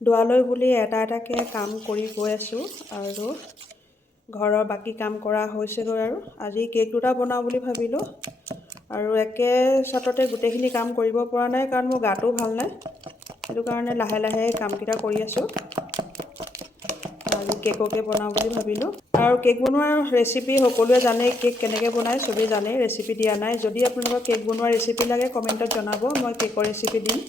দুৱালৈ বুলি এটা এটাকৈ কাম কৰি গৈ আছোঁ আৰু ঘৰৰ বাকী কাম কৰা হৈছেগৈ আৰু আজি কেক দুটা বনাওঁ বুলি ভাবিলোঁ আৰু একে ছাটতে গোটেইখিনি কাম কৰিব পৰা নাই কাৰণ মোৰ গাটো ভাল নাই সেইটো কাৰণে লাহে লাহে কামকেইটা কৰি আছোঁ আজি কেককে বনাওঁ বুলি ভাবিলোঁ আৰু কেক বনোৱাৰ ৰেচিপি সকলোৱে জানেই কেক কেনেকৈ বনায় চবেই জানেই ৰেচিপি দিয়া নাই যদি আপোনালোকৰ কেক বনোৱাৰ ৰেচিপি লাগে কমেণ্টত জনাব মই কেকৰ ৰেচিপি দিম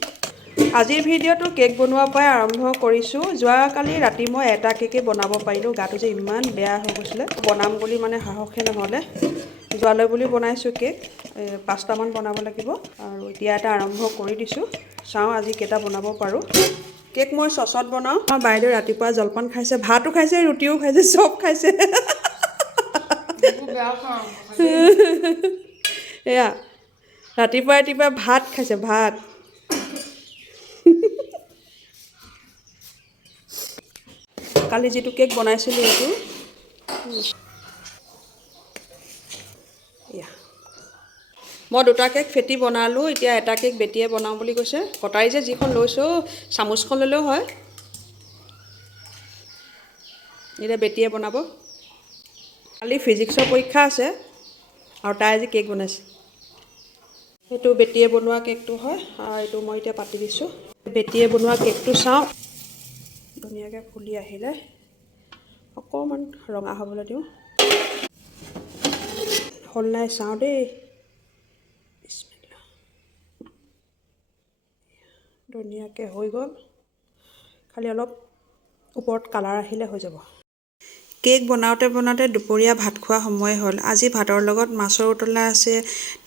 আজিৰ ভিডিঅ'টো কেক বনোৱাৰ পৰাই আৰম্ভ কৰিছোঁ যোৱাকালি ৰাতি মই এটা কেকে বনাব পাৰিলোঁ গাটো যে ইমান বেয়া হৈ গৈছিলে বনাম বুলি মানে সাহসে নহ'লে যোৱালৈ বুলি বনাইছোঁ কেক 5টামান বনাব লাগিব আৰু এতিয়া এটা আৰম্ভ কৰি দিছোঁ চাওঁ আজি কেইটা বনাব পাৰোঁ কেক মই চচত বনাওঁ আমাৰ বাইদেউ ৰাতিপুৱা জলপান খাইছে ভাতো খাইছে ৰুটিও খাইছে চব খাইছে এয়া ৰাতিপুৱা ৰাতিপুৱা ভাত খাইছে ভাত কালি যিটো কেক বনাইছিলোঁ এইটো এয়া মই দুটা কেক ফেটি বনালোঁ এতিয়া এটা কেক বেটিয়ে বনাওঁ বুলি কৈছে কটাৰী যে যিখন লৈছোঁ চামুচখন ল'লেও হয় এতিয়া বেটিয়ে বনাব কালি ফিজিক্সৰ পৰীক্ষা আছে আৰু তাই আজি কেক বনাইছে সেইটো বেটিয়ে বনোৱা কেকটো হয় আৰু এইটো মই এতিয়া পাতি দিছোঁ বেটিয়ে বনোৱা কেকটো চাওঁ ধুনীয়াকৈ ফুলি আহিলে অকণমান ৰঙা হ'বলৈ দিওঁ হ'ল নাই চাওঁ দেই ধুনীয়াকৈ হৈ গ'ল খালি অলপ ওপৰত কালাৰ আহিলে হৈ যাব কেক বনাওঁতে বনাওঁতে দুপৰীয়া ভাত খোৱা সময় হ'ল আজি ভাতৰ লগত মাছৰ উতলা আছে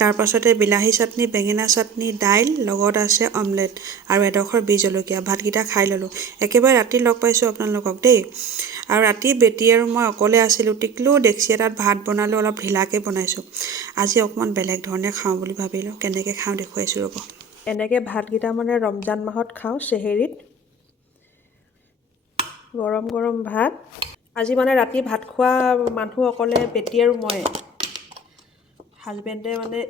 তাৰপাছতে বিলাহী চাটনি বেঙেনা চাটনি দাইল লগত আছে অমলেট আৰু এডোখৰ বি জলকীয়া ভাতকেইটা খাই ল'লোঁ একেবাৰে ৰাতি লগ পাইছোঁ আপোনালোকক দেই আৰু ৰাতি বেটি আৰু মই অকলে আছিলোঁ টিকলো ডেক্সি এটাত ভাত বনালোঁ অলপ ঢিলাকৈ বনাইছোঁ আজি অকণমান বেলেগ ধৰণে খাওঁ বুলি ভাবিলোঁ কেনেকৈ খাওঁ দেখুৱাইছোঁ ৰ'ব এনেকৈ ভাতকেইটা মানে ৰমজান মাহত খাওঁ চেহেৰিত গৰম গৰম ভাত আজি মানে ৰাতি ভাত খোৱা মানুহ অকলে বেটি আৰু মই হাজবেণ্ডে মানে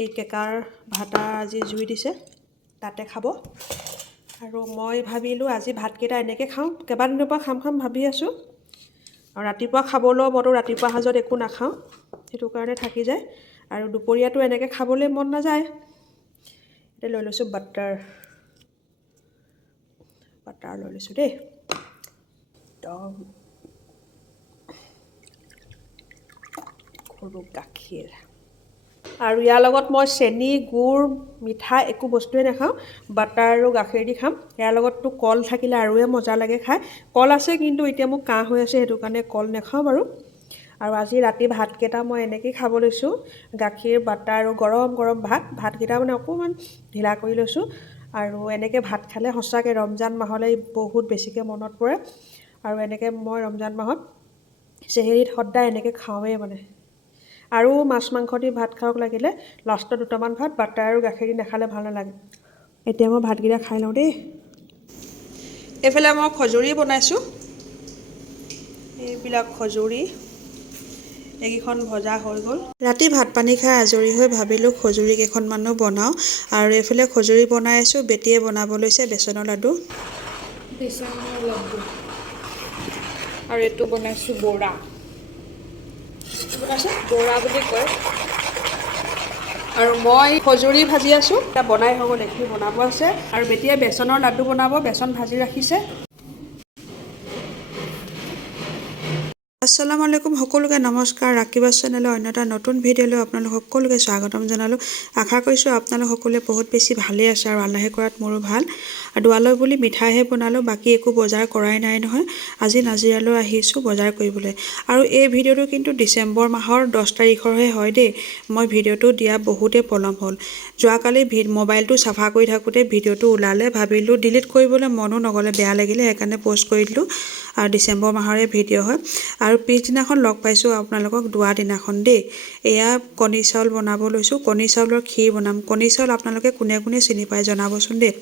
এই কেকাৰ ভাটা আজি জুই দিছে তাতে খাব আৰু মই ভাবিলোঁ আজি ভাতকেইটা এনেকৈ খাওঁ কেইবাদিনৰ পৰা খাম ভাবি আছোঁ আৰু ৰাতিপুৱা খাবলৈও মইতো ৰাতিপুৱা সাজত একো নাখাওঁ সেইটো কাৰণে থাকি যায় আৰু দুপৰীয়াটো এনেকৈ খাবলৈ মন নাযায় এতিয়া লৈ লৈছোঁ বাটাৰ লৈ লৈছোঁ দেই একদম সৰু গাখীৰ আৰু ইয়াৰ লগত মই চেনি গুড় মিঠাই একো বস্তুৱে নাখাওঁ বাটাৰ আৰু গাখীৰ দি খাম ইয়াৰ লগততো কল থাকিলে আৰুৱে মজা লাগে খাই কল আছে কিন্তু এতিয়া মোক কাহ হৈ আছে সেইটো কাৰণে কল নাখাওঁ বাৰু আৰু আজি ৰাতি ভাতকেইটা মই এনেকৈয়ে খাব লৈছোঁ গাখীৰ বাটাৰ আৰু গৰম গৰম ভাতকেইটা মানে অকণমান ঢিলা কৰি লৈছোঁ আৰু এনেকৈ ভাত খালে সঁচাকৈ ৰমজান মাহলৈ বহুত বেছিকৈ মনত পৰে আৰু এনেকৈ মই ৰমজান মাহত চেহেৰিত সদায় এনেকৈ খাওঁৱেই মানে আৰু মাছ মাংস দি ভাত খাওক লাগিলে লাষ্টত দুটামান ভাত বাটাৰ আৰু গাখীৰ দি নাখালে ভাল নালাগে এতিয়া মই ভাতকেইটা খাই লওঁ দেই এইফালে মই খজুৰি বনাইছোঁ এইবিলাক খজুৰি এইকেইখন ভজা হৈ গ'ল ৰাতি ভাত পানী খাই আজৰি হৈ ভাবিলোঁ খজুৰি কেইখনমানো বনাওঁ আৰু এইফালে খজুৰি বনাই আছোঁ বেটিয়ে বনাব লৈছে বেচনৰ লাডু আৰু এইটো বনাইছোঁ বৰা বুলি কয় আৰু মই খজুৰি ভাজি আছোঁ এতিয়া বনাই হৈ গ'ল এইখিনি বনাব আছে আৰু বেটিয়ে বেচনৰ লাডু বনাব বেচন ভাজি ৰাখিছে আসসালামু আলাইকুম সকলোকে নমস্কাৰ ৰাকিবাছ চেনেলৰ অন্য এটা নতুন ভিডিঅ'লৈ আপোনালোক সকলোকে স্বাগতম জনালোঁ আশা কৰিছোঁ আপোনালোক সকলোৱে বহুত বেছি ভালেই আছে আৰু আল্লাহে কৰাত মোৰো ভাল আৰু দুৱালৈ বুলি মিঠাইহে বনালোঁ বাকী একো বজাৰ কৰাই নাই নহয় আজি নাজিৰালৈ আহিছোঁ বজাৰ কৰিবলৈ আৰু এই ভিডিঅ'টো কিন্তু ডিচেম্বৰ মাহৰ 10 তাৰিখৰহে হয় দেই মই ভিডিঅ'টো দিয়া বহুতেই পলম হ'ল যোৱাকালি মোবাইলটো চাফা কৰি থাকোঁতে ভিডিঅ'টো ওলালে ভাবিলোঁ ডিলিট কৰিবলৈ মনো নগ'লে বেয়া লাগিলে সেইকাৰণে প'ষ্ট কৰি দিলোঁ আৰু ডিচেম্বৰ মাহৰে ভিডিঅ' হয় আৰু পিছদিনাখন লগ পাইছোঁ আপোনালোকক দুৱা দিনাখন দেই এয়া কণী চাউল বনাব লৈছোঁ কণী চাউলৰ ক্ষীৰ বনাম কণী চাউল আপোনালোকে কোনে কোনে চিনি পায় জনাবচোন দেই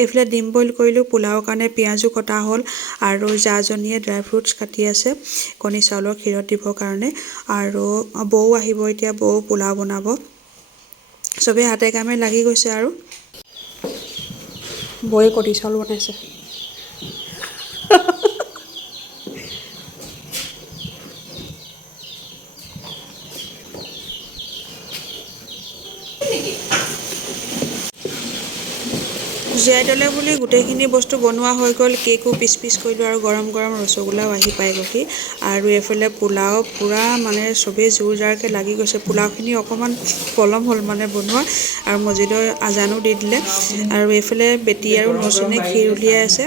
এইফালে ডিম বইল কৰিলোঁ পোলাওৰ কাৰণে পিঁয়াজো কটা হ'ল আৰু জাজনীয়ে ড্ৰাই ফ্ৰুটছ কাটি আছে কণী চাউলৰ ক্ষীৰত দিবৰ কাৰণে আৰু বৌ আহিব এতিয়া বৌ পোলাও বনাব চবেই হাতে কামে লাগি গৈছে আৰু বৌয়ে কণী চাউল বনাইছে। জীয়াই থ'লে বুলি গোটেইখিনি বস্তু বনোৱা হৈ গ'ল। কেকো পিচ পিচ কৰিলোঁ আৰু গৰম গৰম ৰসগোল্লাও আহি পাই গ'লহি। আৰু এইফালে পোলাও পূৰা মানে চবেই জোৰ জাৰকৈ লাগি গৈছে। পোলাওখিনি অকণমান পলম হ'ল মানে বনোৱা, আৰু মজিদৰ আজানো দি দিলে। আৰু এইফালে বেটি আৰু নচুনে ক্ষীৰ উলিয়াই আছে।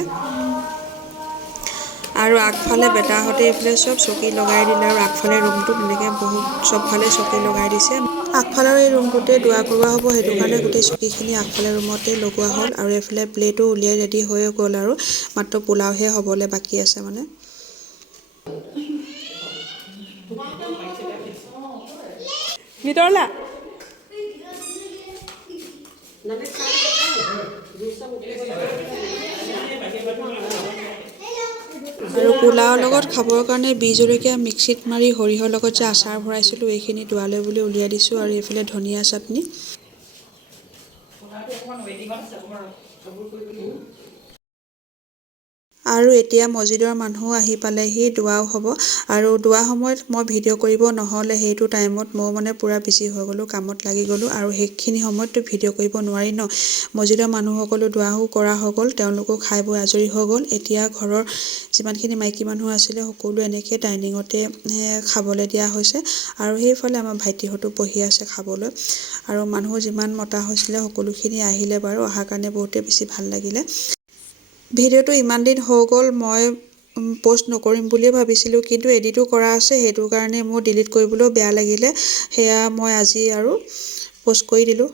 আৰু আগফালে বেটাহঁতে এইফালে চব চকী লগাই দিলে, আৰু আগফালে ৰুমটো তেনেকৈ বহুত চবফালে চকী লগাই দিছে। আগফালৰ এই ৰুমটোতে দোৱা কৰোৱা হ'ব, সেইটো কাৰণে গোটেই চকীখিনি আগফালে ৰুমতে লগোৱা হ'ল। আৰু এইফালে প্লেটো উলিয়াই ৰেডি হৈ গ'ল, আৰু মাত্ৰ পোলাওহে হ'বলৈ বাকী আছে মানে। ভিতৰলা আৰু পোলাওৰ লগত খাবৰ কাৰণে বি জলকীয়া মিক্সিত মাৰি সৰিয়হৰ লগত যে আচাৰ ভৰাইছিলোঁ, এইখিনি দোৱালৈ বুলি উলিয়াই দিছোঁ। আৰু এইফালে ধনিয়া চাটনি। আৰু এতিয়া মছজিদৰ মানুহো আহি পালেহি, দোৱাও হ'ব। আৰু দোৱা সময়ত মই ভিডিঅ' কৰিব নহ'লে, সেইটো টাইমত মই মানে পূৰা বিজি হৈ গ'লোঁ, কামত লাগি গ'লোঁ। আৰু সেইখিনি সময়ততো ভিডিঅ' কৰিব নোৱাৰি ন। মছজিদৰ মানুহসকলো দোৱাও কৰা হৈ গ'ল, তেওঁলোকো খাই বৈ আজৰি হৈ গ'ল। এতিয়া ঘৰৰ যিমানখিনি মাইকী মানুহ আছিলে সকলো এনেকৈ ডাইনিঙতে খাবলৈ দিয়া হৈছে। আৰু সেইফালে আমাৰ ভাইটিহঁতো বহি আছে খাবলৈ। আৰু মানুহ যিমান মতা হৈছিলে সকলোখিনি আহিলে বাৰু, অহাৰ কাৰণে বহুতেই বেছি ভাল লাগিলে। ভিডিঅ'টো ইমান দিন হৈ গ'ল, মই প'ষ্ট নকৰিম বুলিয়ে ভাবিছিলোঁ, কিন্তু এডিটো কৰা আছে, সেইটো কাৰণে মোৰ ডিলিট কৰিবলৈও বেয়া লাগিলে। সেয়া মই আজি আৰু প'ষ্ট কৰি দিলোঁ।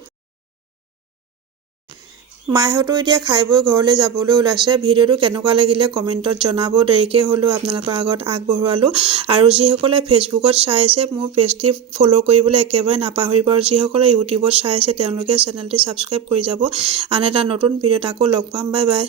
মাহঁতো এতিয়া খাই বৈ ঘৰলৈ যাবলৈ ওলাইছে। ভিডিঅ'টো কেনেকুৱা লাগিলে কমেণ্টত জনাব। দেৰিকৈ হ'লেও আপোনালোকৰ আগত আগবঢ়োৱালোঁ। আৰু যিসকলে ফেচবুকত চাই আছে, মোৰ পেজটি ফ'ল' কৰিবলৈ একেবাৰে নাপাহৰিব। আৰু যিসকলে ইউটিউবত চাই আছে, তেওঁলোকে চেনেলটি ছাবস্ক্ৰাইব কৰি যাব। আন এটা নতুন ভিডিঅ'ত আকৌ লগ পাম। Bye bye.